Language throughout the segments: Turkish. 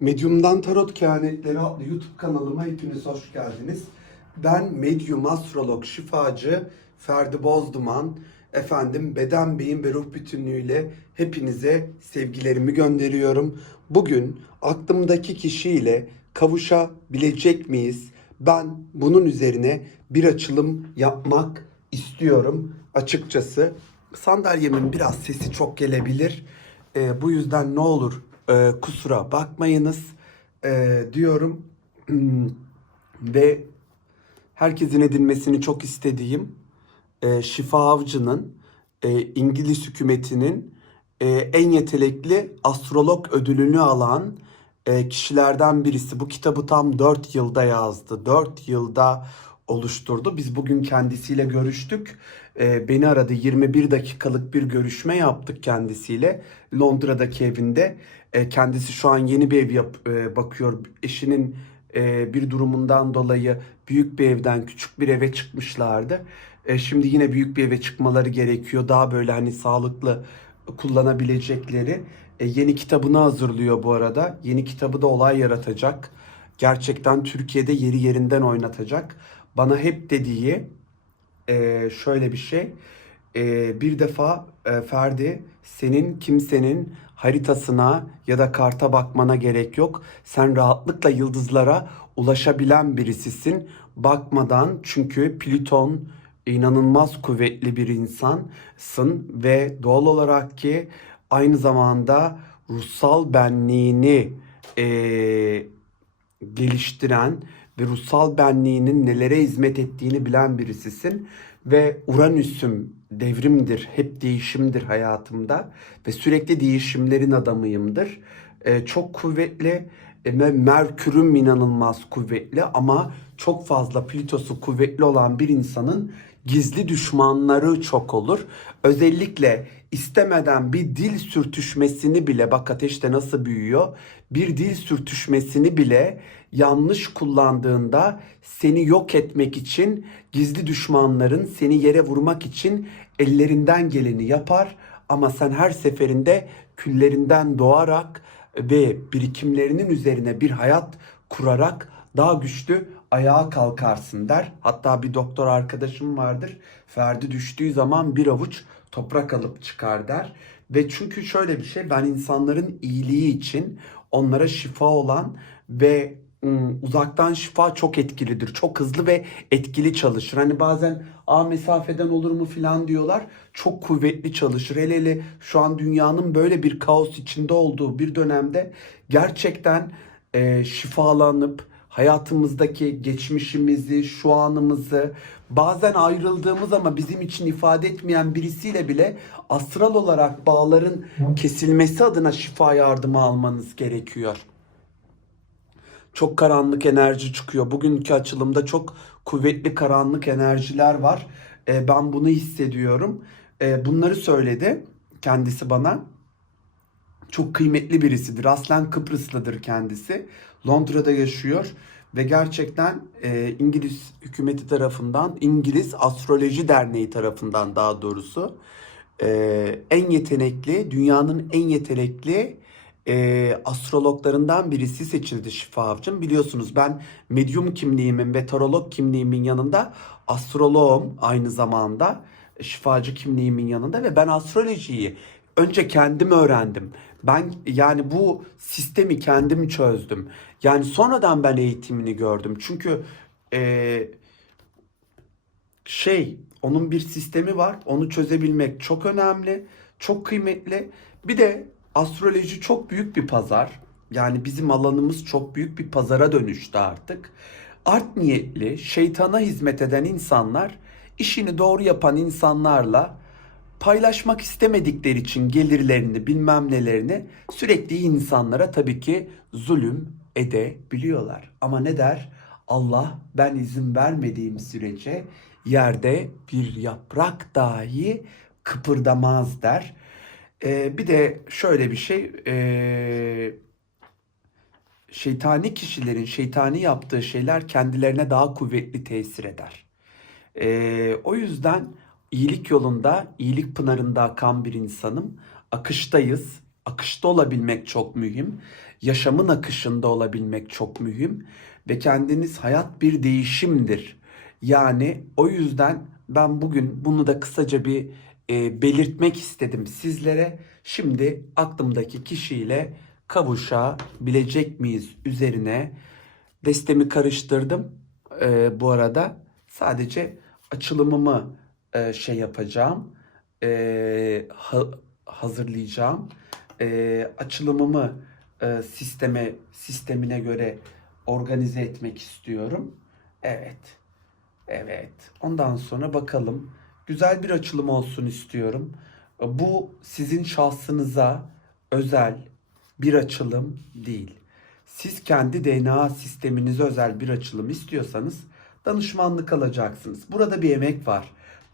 Medyum'dan Tarot Kehanetleri adlı YouTube kanalıma hepiniz hoş geldiniz. Ben medyum, astrolog, şifacı Ferdi Bozduman. Efendim beden, beyin ve ruh bütünlüğüyle hepinize sevgilerimi gönderiyorum. Bugün aklımdaki kişiyle kavuşabilecek miyiz? Ben bunun üzerine bir açılım yapmak istiyorum açıkçası. Sandalyemin biraz sesi çok gelebilir. Ee, bu yüzden ne olur e, kusura bakmayınız e, diyorum. Ve herkesin edinmesini çok istediğim e, Şifa Avcı'nın e, İngiliz hükümetinin e, en yetenekli astrolog ödülünü alan e, kişilerden birisi. Bu kitabı tam 4 yılda yazdı. 4 yılda oluşturdu. Biz bugün kendisiyle görüştük. E, beni aradı. 21 dakikalık bir görüşme yaptık kendisiyle. Londra'daki evinde. E, kendisi şu an yeni bir ev yap, e, bakıyor. Eşinin e, bir durumundan dolayı büyük bir evden küçük bir eve çıkmışlardı. Şimdi yine büyük bir eve çıkmaları gerekiyor. Daha böyle hani sağlıklı kullanabilecekleri. Yeni kitabını hazırlıyor bu arada. Yeni kitabı da olay yaratacak. Gerçekten Türkiye'de yeri yerinden oynatacak. Bana hep dediği şöyle bir şey. Bir defa Ferdi senin kimsenin haritasına ya da karta bakmana gerek yok. Sen rahatlıkla yıldızlara ulaşabilen birisisin. Bakmadan çünkü Plüton inanılmaz kuvvetli bir insansın ve doğal olarak ki aynı zamanda ruhsal benliğini eee, geliştiren ve ruhsal benliğinin nelere hizmet ettiğini bilen birisisin ve Uranüs'üm devrimdir, hep değişimdir hayatımda ve sürekli değişimlerin adamıyımdır. Ee, çok kuvvetli e, ve Merkür'üm inanılmaz kuvvetli ama çok fazla Plütosu kuvvetli olan bir insanın gizli düşmanları çok olur. Özellikle istemeden bir dil sürtüşmesini bile bak ateşte nasıl büyüyor. Bir dil sürtüşmesini bile yanlış kullandığında seni yok etmek için gizli düşmanların seni yere vurmak için ellerinden geleni yapar ama sen her seferinde küllerinden doğarak ve birikimlerinin üzerine bir hayat kurarak daha güçlü ayağa kalkarsın der. Hatta bir doktor arkadaşım vardır. Ferdi düştüğü zaman bir avuç toprak alıp çıkar der. Ve çünkü şöyle bir şey ben insanların iyiliği için onlara şifa olan ve uzaktan şifa çok etkilidir. Çok hızlı ve etkili çalışır. Hani bazen a mesafeden olur mu filan diyorlar. Çok kuvvetli çalışır. Hele hele şu an dünyanın böyle bir kaos içinde olduğu bir dönemde gerçekten e, şifalanıp hayatımızdaki geçmişimizi, şu anımızı, bazen ayrıldığımız ama bizim için ifade etmeyen birisiyle bile astral olarak bağların kesilmesi adına şifa yardımı almanız gerekiyor. Çok karanlık enerji çıkıyor. Bugünkü açılımda çok kuvvetli karanlık enerjiler var. E, ben bunu hissediyorum. E, bunları söyledi kendisi bana çok kıymetli birisidir. Aslen Kıbrıslıdır kendisi. Londra'da yaşıyor ve gerçekten e, İngiliz hükümeti tarafından, İngiliz Astroloji Derneği tarafından daha doğrusu e, en yetenekli, dünyanın en yetenekli e, astrologlarından birisi seçildi Şifa Avcım. Biliyorsunuz ben medyum kimliğimin ve tarolog kimliğimin yanında astroloğum aynı zamanda şifacı kimliğimin yanında ve ben astrolojiyi önce kendim öğrendim. Ben yani bu sistemi kendim çözdüm. Yani sonradan ben eğitimini gördüm. Çünkü eee, şey onun bir sistemi var. Onu çözebilmek çok önemli, çok kıymetli. Bir de astroloji çok büyük bir pazar. Yani bizim alanımız çok büyük bir pazara dönüştü artık. Art niyetli, şeytana hizmet eden insanlar işini doğru yapan insanlarla paylaşmak istemedikleri için gelirlerini bilmem nelerini sürekli insanlara tabii ki zulüm edebiliyorlar. Ama ne der? Allah ben izin vermediğim sürece yerde bir yaprak dahi kıpırdamaz der. Ee, bir de şöyle bir şey, ee, şeytani kişilerin şeytani yaptığı şeyler kendilerine daha kuvvetli tesir eder. Ee, o yüzden iyilik yolunda, iyilik pınarında akan bir insanım. Akıştayız. akışta olabilmek çok mühim. Yaşamın akışında olabilmek çok mühim. Ve kendiniz hayat bir değişimdir. Yani o yüzden ben bugün bunu da kısaca bir e, belirtmek istedim sizlere. Şimdi aklımdaki kişiyle kavuşabilecek miyiz üzerine destemi karıştırdım e, bu arada. Sadece açılımımı e, şey yapacağım, e, ha- hazırlayacağım. E, açılımımı e, sisteme sistemine göre organize etmek istiyorum. Evet. Evet. Ondan sonra bakalım. Güzel bir açılım olsun istiyorum. Bu sizin şahsınıza özel bir açılım değil. Siz kendi DNA sisteminize özel bir açılım istiyorsanız danışmanlık alacaksınız. Burada bir emek var.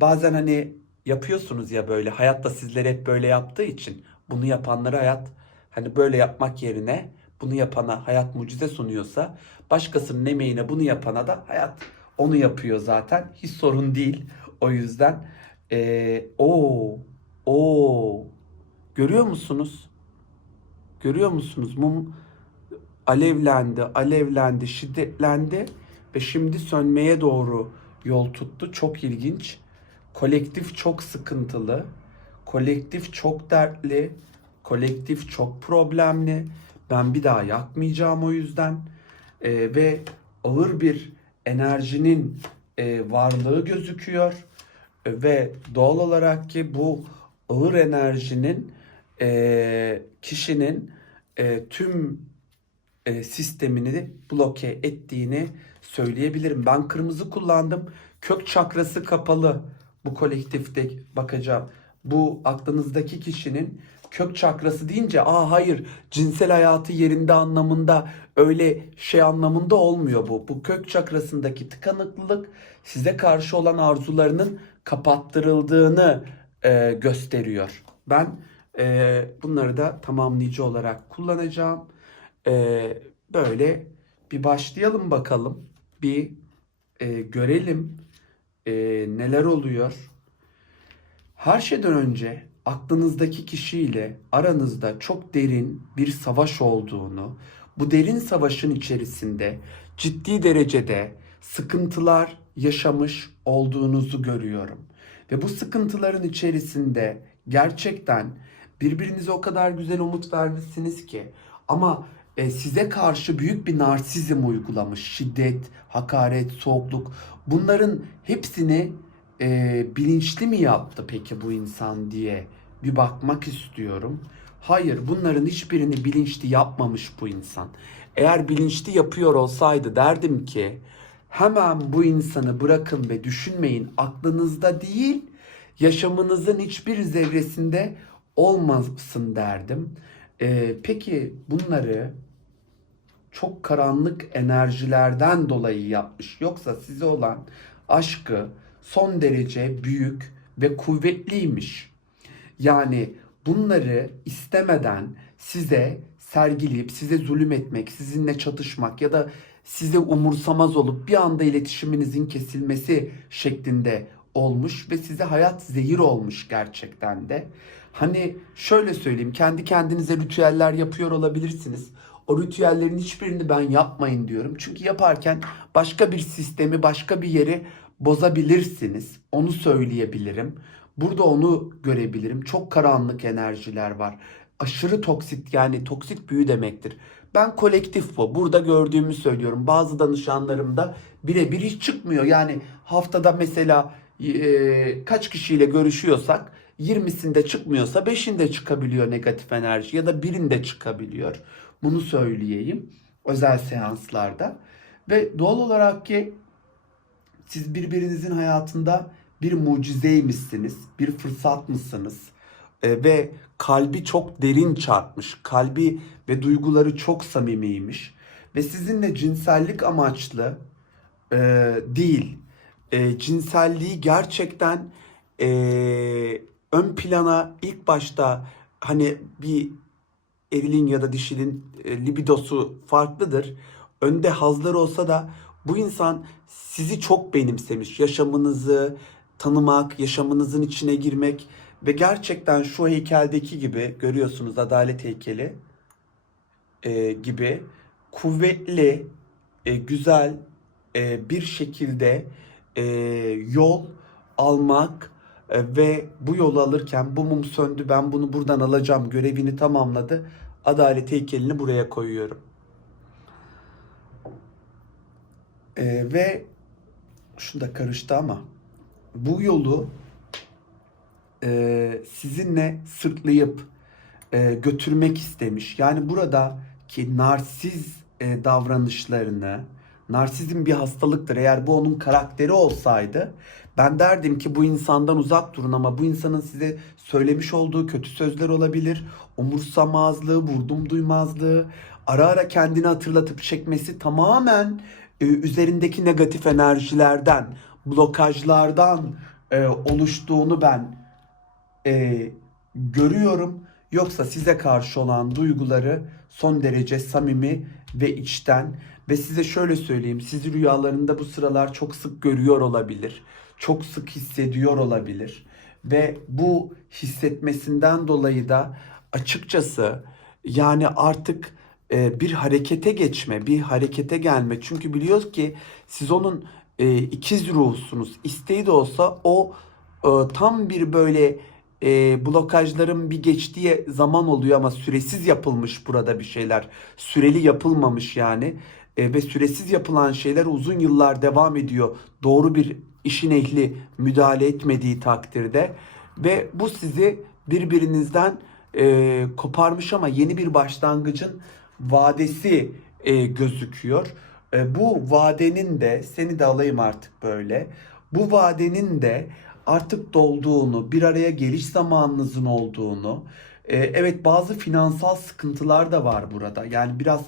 Bazen hani yapıyorsunuz ya böyle hayatta sizleri hep böyle yaptığı için bunu yapanlara hayat hani böyle yapmak yerine bunu yapana hayat mucize sunuyorsa başkasının emeğine bunu yapana da hayat onu yapıyor zaten. Hiç sorun değil. O yüzden eee o o görüyor musunuz? Görüyor musunuz? Mum alevlendi, alevlendi, şiddetlendi ve şimdi sönmeye doğru yol tuttu. Çok ilginç. Kolektif çok sıkıntılı. Kolektif çok dertli. Kolektif çok problemli. Ben bir daha yakmayacağım o yüzden. Ee, ve ağır bir enerjinin e, varlığı gözüküyor. E, ve doğal olarak ki bu ağır enerjinin e, kişinin e, tüm e, sistemini bloke ettiğini söyleyebilirim. Ben kırmızı kullandım. Kök çakrası kapalı bu kolektifte bakacağım. Bu aklınızdaki kişinin kök çakrası deyince aa hayır cinsel hayatı yerinde anlamında öyle şey anlamında olmuyor bu. Bu kök çakrasındaki tıkanıklılık size karşı olan arzularının kapattırıldığını e, gösteriyor. Ben e, bunları da tamamlayıcı olarak kullanacağım. Ee, böyle bir başlayalım bakalım. Bir e, görelim e, neler oluyor. Her şeyden önce aklınızdaki kişiyle aranızda çok derin bir savaş olduğunu, bu derin savaşın içerisinde ciddi derecede sıkıntılar yaşamış olduğunuzu görüyorum. Ve bu sıkıntıların içerisinde gerçekten birbirinize o kadar güzel umut vermişsiniz ki ama e, size karşı büyük bir narsizm uygulamış. Şiddet, hakaret, soğukluk. Bunların hepsini e, bilinçli mi yaptı peki bu insan diye bir bakmak istiyorum. Hayır, bunların hiçbirini bilinçli yapmamış bu insan. Eğer bilinçli yapıyor olsaydı derdim ki hemen bu insanı bırakın ve düşünmeyin. Aklınızda değil, yaşamınızın hiçbir zerresinde olmasın derdim. Ee, peki bunları çok karanlık enerjilerden dolayı yapmış. Yoksa size olan aşkı son derece büyük ve kuvvetliymiş. Yani bunları istemeden size sergileyip size zulüm etmek, sizinle çatışmak ya da size umursamaz olup bir anda iletişiminizin kesilmesi şeklinde olmuş ve size hayat zehir olmuş gerçekten de. Hani şöyle söyleyeyim kendi kendinize ritüeller yapıyor olabilirsiniz. O ritüellerin hiçbirini ben yapmayın diyorum. Çünkü yaparken başka bir sistemi, başka bir yeri bozabilirsiniz. Onu söyleyebilirim. Burada onu görebilirim. Çok karanlık enerjiler var. Aşırı toksit yani toksit büyü demektir. Ben kolektif bu. Burada gördüğümü söylüyorum. Bazı danışanlarımda birebir hiç çıkmıyor. Yani haftada mesela e, kaç kişiyle görüşüyorsak 20'sinde çıkmıyorsa 5'inde çıkabiliyor negatif enerji ya da birinde çıkabiliyor. Bunu söyleyeyim özel seanslarda. Ve doğal olarak ki siz birbirinizin hayatında bir mucizeymişsiniz, bir fırsat mısınız? E, ve kalbi çok derin çarpmış, kalbi ve duyguları çok samimiymiş. Ve sizinle cinsellik amaçlı e, değil, e, cinselliği gerçekten e, ön plana ilk başta hani bir erilin ya da dişinin e, libidosu farklıdır. Önde hazlar olsa da bu insan sizi çok benimsemiş. Yaşamınızı tanımak, yaşamınızın içine girmek Ve gerçekten şu heykeldeki gibi görüyorsunuz adalet heykeli e, gibi kuvvetli, e, güzel e, bir şekilde e, yol almak e, ve bu yolu alırken bu mum söndü ben bunu buradan alacağım görevini tamamladı. Adalet heykelini buraya koyuyorum. E, ve şu da karıştı ama bu yolu e, sizinle sırtlayıp e, götürmek istemiş. Yani buradaki narsiz e, davranışlarını, narsizm bir hastalıktır. Eğer bu onun karakteri olsaydı ben derdim ki bu insandan uzak durun ama bu insanın size söylemiş olduğu kötü sözler olabilir. Umursamazlığı, vurdum duymazlığı, ara ara kendini hatırlatıp çekmesi tamamen e, üzerindeki negatif enerjilerden, blokajlardan e, oluştuğunu ben e, görüyorum. Yoksa size karşı olan duyguları son derece samimi ve içten ve size şöyle söyleyeyim. Sizi rüyalarında bu sıralar çok sık görüyor olabilir. Çok sık hissediyor olabilir. Ve bu hissetmesinden dolayı da açıkçası yani artık e, bir harekete geçme, bir harekete gelme. Çünkü biliyoruz ki siz onun e, ikiz ruhsunuz. İsteği de olsa o e, tam bir böyle e, blokajların bir geçtiği zaman oluyor ama süresiz yapılmış burada bir şeyler. Süreli yapılmamış yani. E, ve süresiz yapılan şeyler uzun yıllar devam ediyor. Doğru bir işin ehli müdahale etmediği takdirde. Ve bu sizi birbirinizden e, koparmış ama yeni bir başlangıcın vadesi e, gözüküyor. E, bu vadenin de seni de alayım artık böyle. Bu vadenin de artık dolduğunu, bir araya geliş zamanınızın olduğunu, e, evet bazı finansal sıkıntılar da var burada. Yani biraz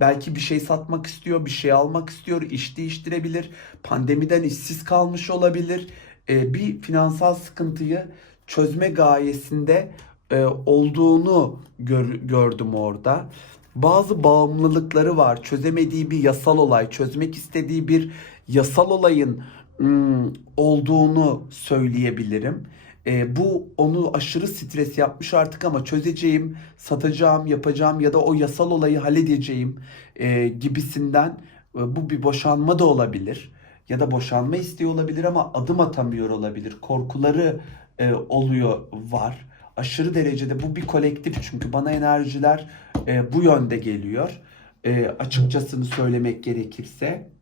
belki bir şey satmak istiyor, bir şey almak istiyor, iş değiştirebilir, pandemiden işsiz kalmış olabilir. E, bir finansal sıkıntıyı çözme gayesinde e, olduğunu gör- gördüm orada. Bazı bağımlılıkları var. Çözemediği bir yasal olay, çözmek istediği bir yasal olayın ım, olduğunu söyleyebilirim. E, bu onu aşırı stres yapmış artık ama çözeceğim, satacağım, yapacağım ya da o yasal olayı halledeceğim e, gibisinden e, bu bir boşanma da olabilir. Ya da boşanma isteği olabilir ama adım atamıyor olabilir. Korkuları e, oluyor var. Aşırı derecede bu bir kolektif çünkü bana enerjiler e, bu yönde geliyor. E, açıkçasını söylemek gerekirse.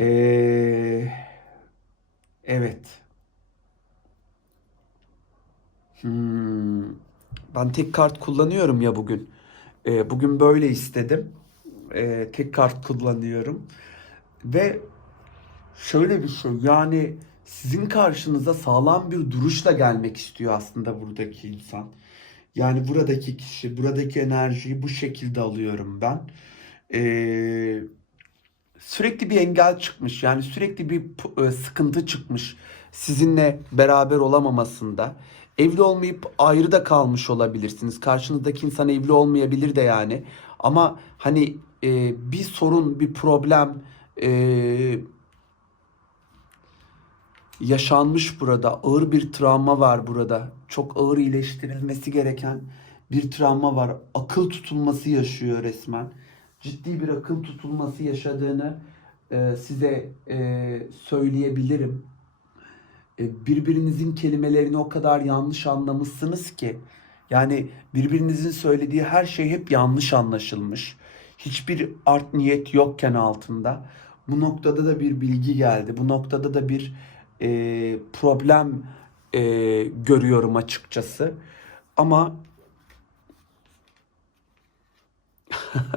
Ee, evet. Hmm. Ben tek kart kullanıyorum ya bugün. Ee, bugün böyle istedim. Ee, tek kart kullanıyorum. Ve şöyle bir şey yani sizin karşınıza sağlam bir duruşla gelmek istiyor aslında buradaki insan. Yani buradaki kişi, buradaki enerjiyi bu şekilde alıyorum ben. Ee, sürekli bir engel çıkmış. Yani sürekli bir e, sıkıntı çıkmış sizinle beraber olamamasında. Evli olmayıp ayrı da kalmış olabilirsiniz. Karşınızdaki insan evli olmayabilir de yani. Ama hani e, bir sorun, bir problem e, yaşanmış burada. Ağır bir travma var burada. Çok ağır iyileştirilmesi gereken bir travma var. Akıl tutulması yaşıyor resmen. Ciddi bir akıl tutulması yaşadığını e, size e, söyleyebilirim. E, birbirinizin kelimelerini o kadar yanlış anlamışsınız ki. Yani birbirinizin söylediği her şey hep yanlış anlaşılmış. Hiçbir art niyet yokken altında. Bu noktada da bir bilgi geldi. Bu noktada da bir e, problem e, görüyorum açıkçası. Ama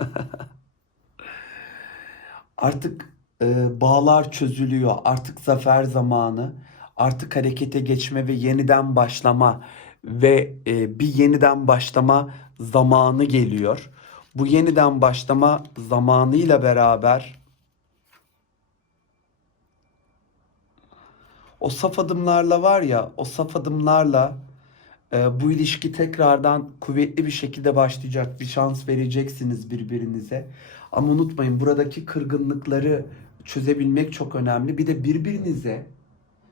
artık e, bağlar çözülüyor. Artık zafer zamanı. Artık harekete geçme ve yeniden başlama ve e, bir yeniden başlama zamanı geliyor. Bu yeniden başlama zamanıyla beraber o saf adımlarla var ya, o saf adımlarla e, bu ilişki tekrardan kuvvetli bir şekilde başlayacak. Bir şans vereceksiniz birbirinize. Ama unutmayın buradaki kırgınlıkları çözebilmek çok önemli. Bir de birbirinize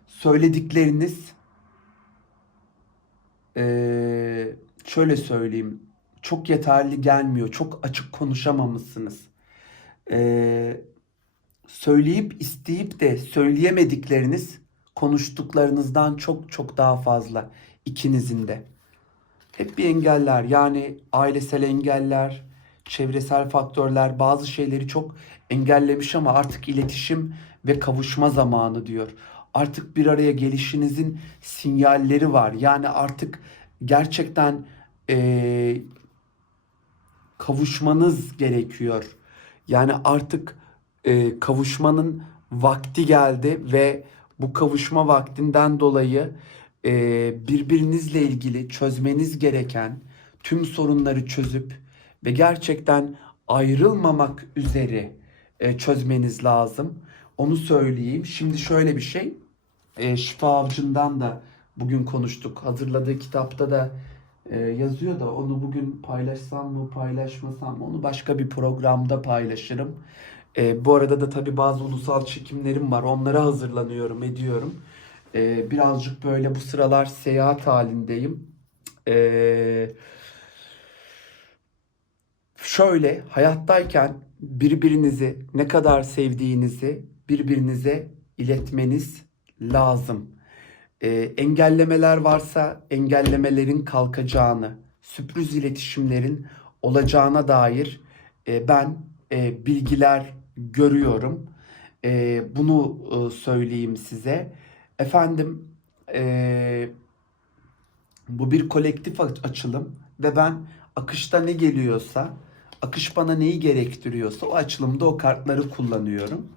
söyledikleriniz eee, şöyle söyleyeyim çok yeterli gelmiyor. Çok açık konuşamamışsınız. Eee, söyleyip isteyip de söyleyemedikleriniz konuştuklarınızdan çok çok daha fazla ikinizin de. Hep bir engeller yani ailesel engeller, çevresel faktörler bazı şeyleri çok engellemiş ama artık iletişim ve kavuşma zamanı diyor. Artık bir araya gelişinizin sinyalleri var. Yani artık gerçekten eee, kavuşmanız gerekiyor. Yani artık e, kavuşmanın vakti geldi ve bu kavuşma vaktinden dolayı e, birbirinizle ilgili çözmeniz gereken tüm sorunları çözüp ve gerçekten ayrılmamak üzere e, çözmeniz lazım. Onu söyleyeyim. Şimdi şöyle bir şey. E, Şifa Avcı'ndan da bugün konuştuk. Hazırladığı kitapta da e, yazıyor da onu bugün paylaşsam mı paylaşmasam mı onu başka bir programda paylaşırım. E, bu arada da tabii bazı ulusal çekimlerim var. Onlara hazırlanıyorum, ediyorum. E, birazcık böyle bu sıralar seyahat halindeyim. E, şöyle hayattayken birbirinizi ne kadar sevdiğinizi birbirinize iletmeniz lazım. E, engellemeler varsa engellemelerin kalkacağını, sürpriz iletişimlerin olacağına dair e, ben e, bilgiler görüyorum. E, bunu e, söyleyeyim size. Efendim, e, bu bir kolektif aç- açılım ve ben akışta ne geliyorsa, akış bana neyi gerektiriyorsa o açılımda o kartları kullanıyorum.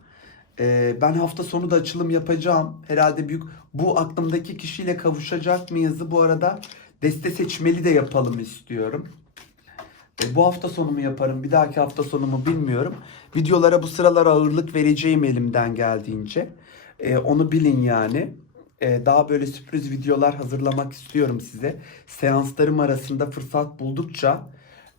Ee, ben hafta sonu da açılım yapacağım. Herhalde büyük bu aklımdaki kişiyle kavuşacak mıyızı bu arada deste seçmeli de yapalım istiyorum. E, bu hafta sonu mu yaparım, bir dahaki hafta sonu mu bilmiyorum. Videolara bu sıralar ağırlık vereceğim elimden geldiğince. E, onu bilin yani. E, daha böyle sürpriz videolar hazırlamak istiyorum size. Seanslarım arasında fırsat buldukça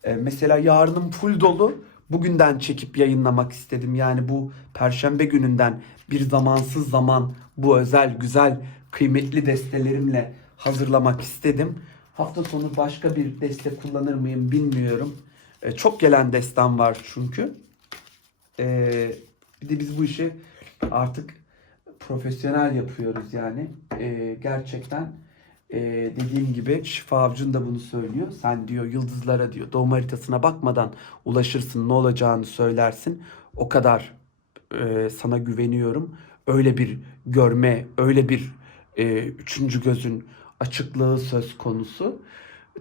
e, mesela yarınım full dolu. Bugünden çekip yayınlamak istedim. Yani bu perşembe gününden bir zamansız zaman bu özel güzel kıymetli destelerimle hazırlamak istedim. Hafta sonu başka bir deste kullanır mıyım bilmiyorum. E, çok gelen destem var çünkü. E, bir de biz bu işi artık profesyonel yapıyoruz yani. E, gerçekten e, dediğim gibi Şifa Avcın da bunu söylüyor. Sen diyor yıldızlara diyor doğum haritasına bakmadan ulaşırsın ne olacağını söylersin. O kadar e, sana güveniyorum. Öyle bir görme, öyle bir e, üçüncü gözün açıklığı söz konusu.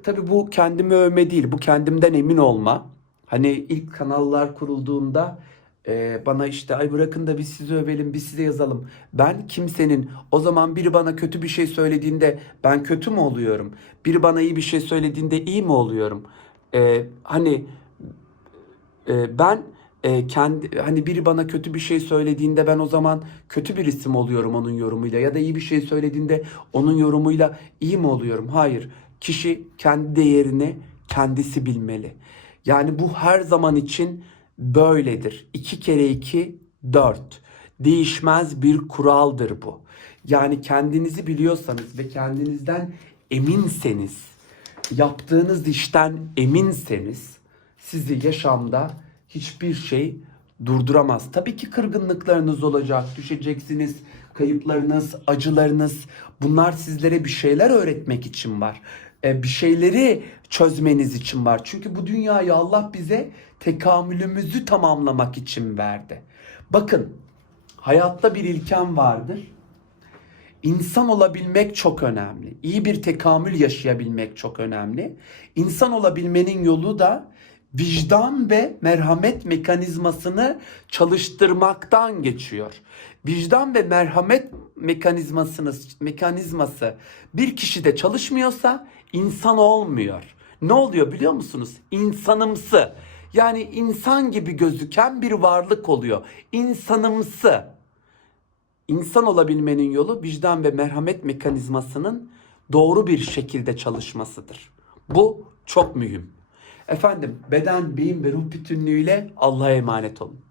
Tabii bu kendimi övme değil, bu kendimden emin olma. Hani ilk kanallar kurulduğunda e, bana işte ay bırakın da biz sizi övelim, biz size yazalım. Ben kimsenin o zaman biri bana kötü bir şey söylediğinde ben kötü mü oluyorum? Biri bana iyi bir şey söylediğinde iyi mi oluyorum? E, hani e, ben e, kendi hani biri bana kötü bir şey söylediğinde ben o zaman kötü bir isim oluyorum onun yorumuyla ya da iyi bir şey söylediğinde onun yorumuyla iyi mi oluyorum? Hayır. Kişi kendi değerini kendisi bilmeli. Yani bu her zaman için böyledir. 2 kere 2 4. Değişmez bir kuraldır bu. Yani kendinizi biliyorsanız ve kendinizden eminseniz, yaptığınız işten eminseniz sizi yaşamda hiçbir şey durduramaz. Tabii ki kırgınlıklarınız olacak, düşeceksiniz, kayıplarınız, acılarınız bunlar sizlere bir şeyler öğretmek için var. E, bir şeyleri çözmeniz için var. Çünkü bu dünyayı Allah bize tekamülümüzü tamamlamak için verdi. Bakın hayatta bir ilkem vardır. İnsan olabilmek çok önemli. İyi bir tekamül yaşayabilmek çok önemli. İnsan olabilmenin yolu da vicdan ve merhamet mekanizmasını çalıştırmaktan geçiyor. Vicdan ve merhamet mekanizmasını mekanizması bir kişide çalışmıyorsa insan olmuyor. Ne oluyor biliyor musunuz? İnsanımsı. Yani insan gibi gözüken bir varlık oluyor. İnsanımsı. İnsan olabilmenin yolu vicdan ve merhamet mekanizmasının doğru bir şekilde çalışmasıdır. Bu çok mühim. Efendim beden, beyin ve ruh bütünlüğüyle Allah'a emanet olun.